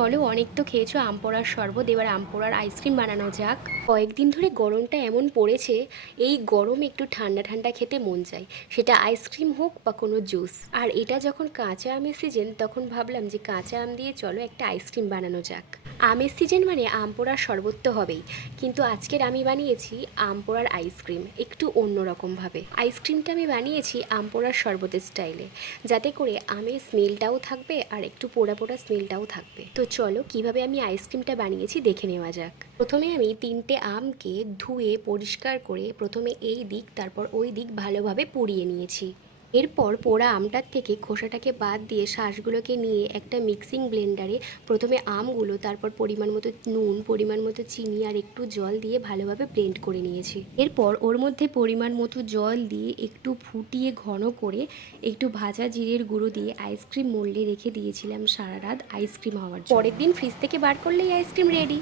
চলো, অনেক তো খেয়েছো আম পোড়ার শরবত, এবার আম পোড়ার আইসক্রিম বানানো যাক। কয়েকদিন ধরে গরমটা এমন পড়েছে, এই গরমে একটু ঠান্ডা ঠান্ডা খেতে মন চায়, সেটা আইসক্রিম হোক বা কোনো জুস। আর এটা যখন কাঁচা আমের সিজন, তখন ভাবলাম যে কাঁচা আম দিয়ে চলো একটা আইসক্রিম বানানো যাক। আমের সিজন মানে আম পোড়ার শরবত তো হবেই, কিন্তু আজকের আমি বানিয়েছি আম পোড়ার আইসক্রিম একটু অন্যরকমভাবে। আইসক্রিমটা আমি বানিয়েছি আম পোড়ার শরবতের স্টাইলে, যাতে করে আমের স্মেলটাও থাকবে আর একটু পোড়া পোড়া স্মেলটাও থাকবে। তো চলো কিভাবে আমি আইসক্রিমটা বানিয়েছি দেখে নেওয়া যাক। প্রথমে আমি 3টে আমকে ধুয়ে পরিষ্কার করে প্রথমে এই দিক তারপর ওই দিক ভালোভাবে পুড়িয়ে নিয়েছি। এরপর পোড়া আমটার থেকে খোসাটাকে বাদ দিয়ে শাঁসগুলোকে নিয়ে একটা মিক্সিং ব্লেন্ডারে প্রথমে আমগুলো, তারপর পরিমাণ মতো নুন, পরিমাণ মতো চিনি আর একটু জল দিয়ে ভালোভাবে ব্লেন্ড করে নিয়েছি। এরপর ওর মধ্যে পরিমাণ মতো জল দিয়ে একটু ফুটিয়ে ঘন করে একটু ভাজা জিরের গুঁড়ো দিয়ে আইসক্রিম মোল্ডে রেখে দিয়েছিলাম সারা রাত আইসক্রিম হওয়ার জন্য। পরের দিন ফ্রিজ থেকে বার করলেই আইসক্রিম রেডি।